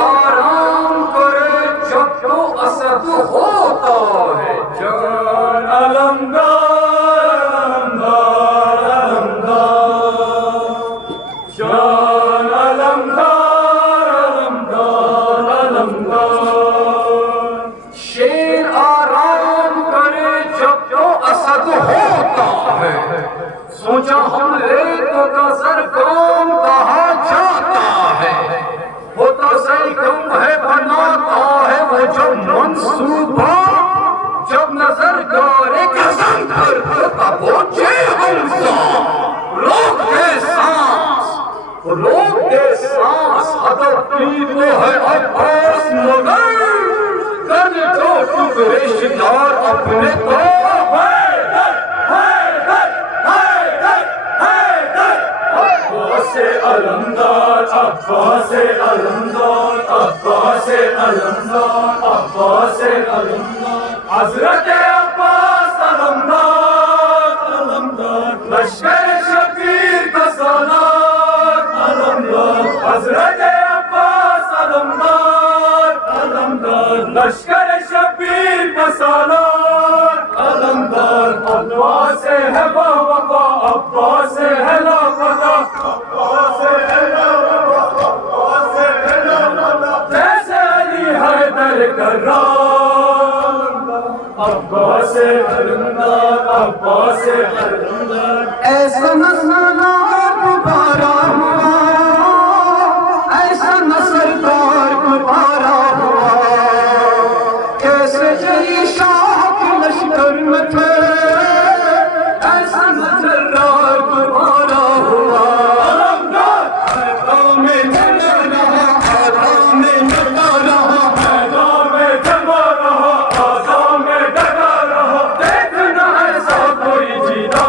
آرام کرے جب تو اسد ہوتا ہے جان علمدار علمدار جان علمدار علمدار شیر آرام کرے جب تو اسد ہوتا ہے سوچا ہم ریتوں کا سرکام کہاں جاتا ہے ہوتا صحیح کم ہے بناتا ہے وہ جو منصوبہ جب نظر گارے قسم کرتا تب وہ جے ہمسا روک دے سانس حدر کی تو ہے عباس مگر کر جو ٹکڑے شکار اپنے تو علمدار عباس علمدار عباس علمدار عباس علمدار حضرت عباس علمدار علمدار لشکر شبیر کا سالار علمدار حضرت عباس علمدار علمدار لشکر شبیر کا سالار علمدار عباس ہے باوفا عباس ہے لاپتہ عباس علمدار عباس علمدار ایسا نسلدار دوبارہ ہوا ایسا نسلدار دوبارہ ہوا کیسے جئی شاہ کے لشکر میں تھے ایسا نسلدار دوبارہ ہوا علمدار میدان میں جلا رہا آدھا میں جلا رہا میدان میں جلا رہا آدھا میں ڈگا رہا دیکھنا ایسا کوئی جیتا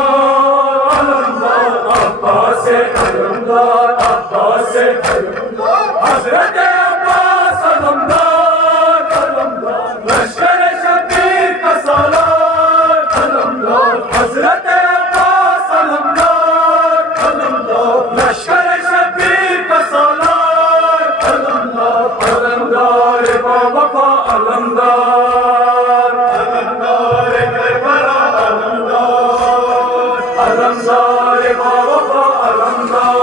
علمدار عباس علمدار عباس علمدار حضرت عباس علمدار علمدار لشکر شبیر کا سالار علمدار حضرت عباس علمدار علمدار لشکر شبیر کا سالار علمدار علمدار باوفا علمدار علمدار کربلا علمدار علمدار باوفا علمدار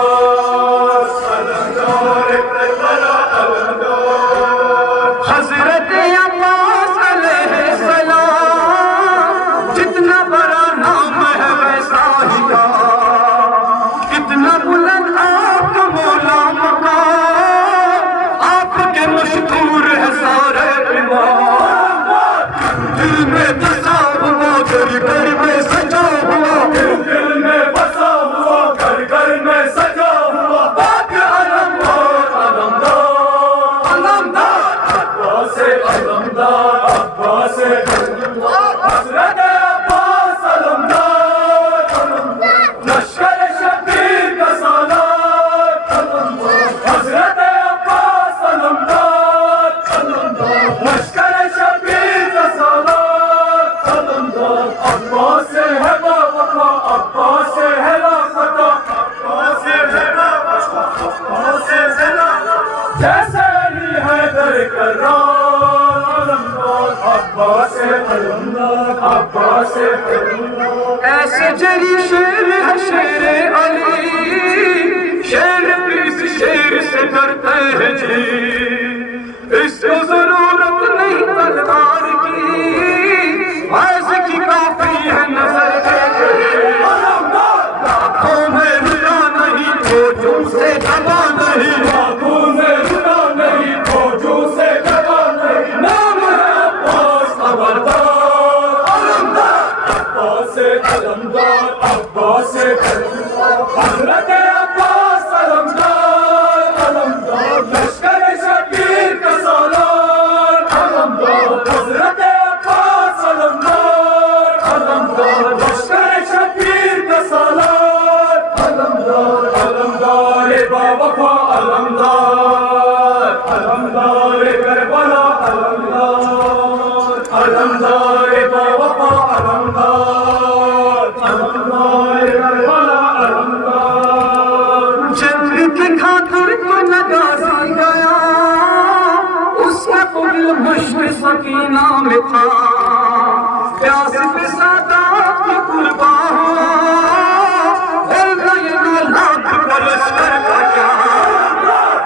علمدار کربلا علمدار حضرت عباس علیہ السلام جتنا بڑا نام ہے ویسا ہی کا کتنا بلند آپ کا مولا مقام آپ کے مشکور ہے سارے امام دل میں بسا ہوا گھر گھر میں سجا ہوا دل میں بسا ہوا گھر گھر میں سجا ہوا پاک علمدار علمدار علمدار عباس علمدار عباس علمدار حضرت عباس علمدار علمدار لشکر شبیر کا سالار علمدار حضرت عباس علمدار علمدار لشکر شبیر کا سالار علمدار عباس ہے باوفا عباس ہے لاپتہ عباس ہے باوفا عباس ہے لاپتہ جیسے علی حیدر کرار علمدار عباس علمدار عباس علمدار ایسے جری شیر ہے شیر علی شیر پریس شیر سے ڈرتے ہیں جی اس کو ضرورت نہیں تلوار کی ایسے کی کافی ہے نظر علمدار لاکھوں میں رلا نہیں فوجوں سے دبا نہیں لاکھوں میں رلا نہیں فوجوں سے دبا نہیں نام ہے عباس خبردار علمدار عباس علمدار عباس علمدار حضرت عباس علمدار علمدار لشکر مشق سکینہ میں تھا پیاس پہ سادات کی قربان لاکھ پرستر کا کیا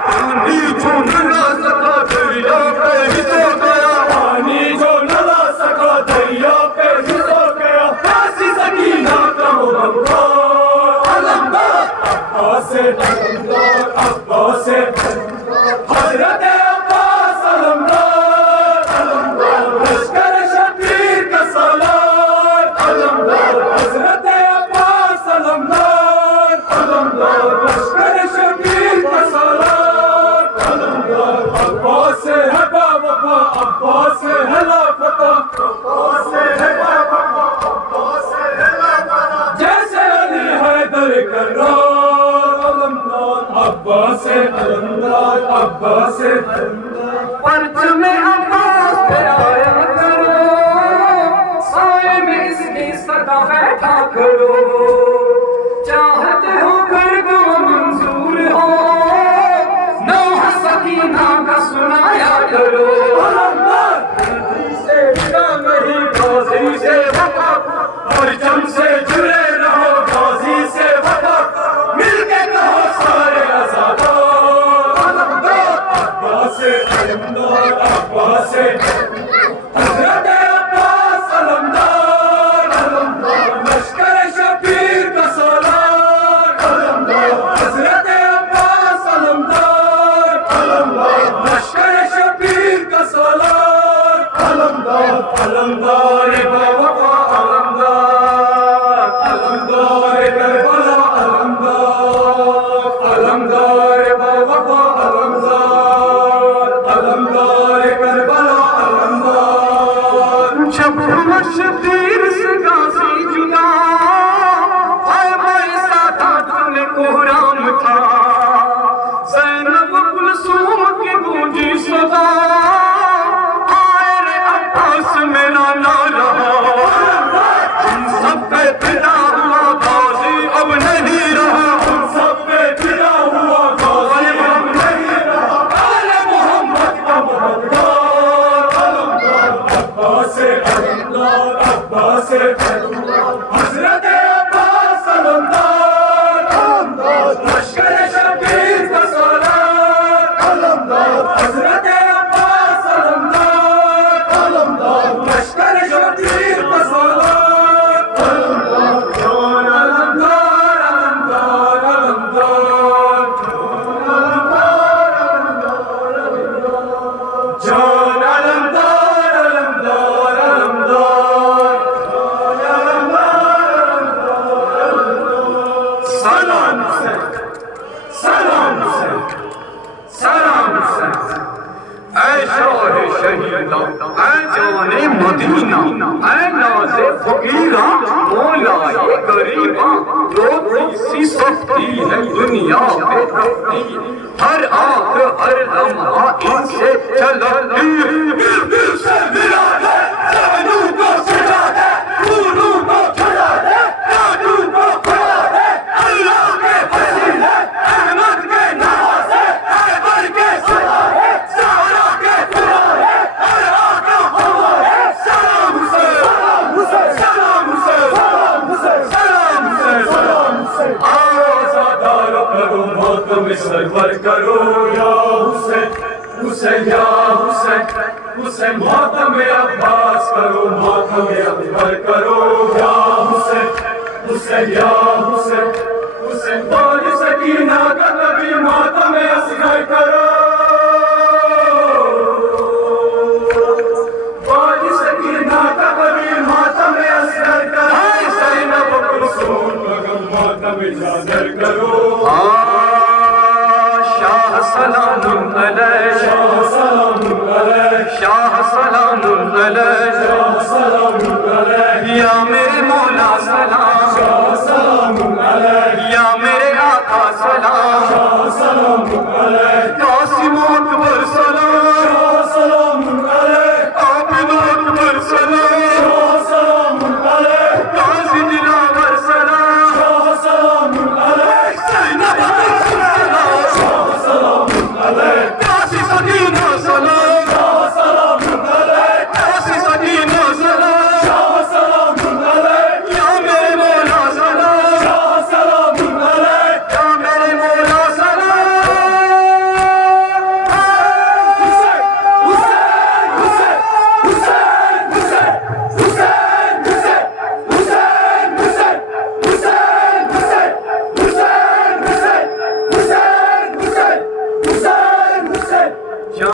پانی جو نہ سکا دریا پہ ہی تو گیا پانی جو نہ سکا دریا پہ ہی تو گیا پیاسی سکینہ کا علمدار علمدار عباس علمدار عباس حضرت عباس علمدار علمدار لشکر شبیر کا سالار علمدار حضرت عباس علمدار علمدار لشکر شبیر کا سالار علمدار عباس ہے باوفا عباس ہے لاپتہ عباس ہے باوفا عباس ہے لاپتہ جیسے علی حیدر کرار علمدار عباس علمدار عباس پرچم عباس پہ آیا کرو سائے میں اس کی صدا بیٹھا کرو چاہتے ہو کر دو منظور ہو نوح سکینہ کا سنایا کرو علمدار غازی سے جڑا نہیں غازی سے وفا پرچم سے جڑے رہو غازی سے وفا مل کے کہو سارے آزادار علمدار عباس علمدار عباس حضرت عباس علمدار علمدار لشکر شبیر کا سالار علمدار حضرت عباس علمدار علمدار لشکر شبیر کا سالار علمدار علمدار باوفا علمدار علمدار کربلا علمدار علمدار باوفا علمدار علمدار کربلا علمدار جب ہوا شبیر سے غازی جدا ہمارے سادات میں کوہرام تھا زینب کلثوم کی گونجی صدا ہائے رے عباس میرا نہ رہا ہم سب پہ فدا ہوا غازی اب نہیں رہا ہم سب پہ فدا ہوا غازی اب نہیں رہا آل محمد کا مددگار علمدار عباس علمدار عباس حضرت عباس علمدار علمدار لشکر شبیر کا سالار علمدار حضرت عباس علمدار علمدار لشکر شبیر کا سالار علمدار جان علمدار علمدار علمدار جان علمدار علمدار علمدار سلام حسین سلام حسین سلام حسین اے شاہ شہیدہ اے جان مدینہ اے ناز فقیرہ مولا غریباں روتی سی سختی ہے دنیا پہ تختی ہر آنکھ ہر لمحہ ان سے چلتی دل سے ملا دے ذہنوں کو سجا دے خونوں کو چھڑا دے کانوں کو کھڑا دے اللہ کے وسیلے احمد کے نواسے حیدر کے سہارے زہرا کے دلارے ہر آقا ہمارے سلام حسین سلام حسین سلام حسین سلام حسین سلام حسین آزادار کرو ماتم سرور کرو یا حسین حسین یا حسین حسین ماتم عباس کرو ماتم اکبر کرو یا حسین حسین یا حسین حسین بال سکینہ کا نبی ماتم اصغر کرو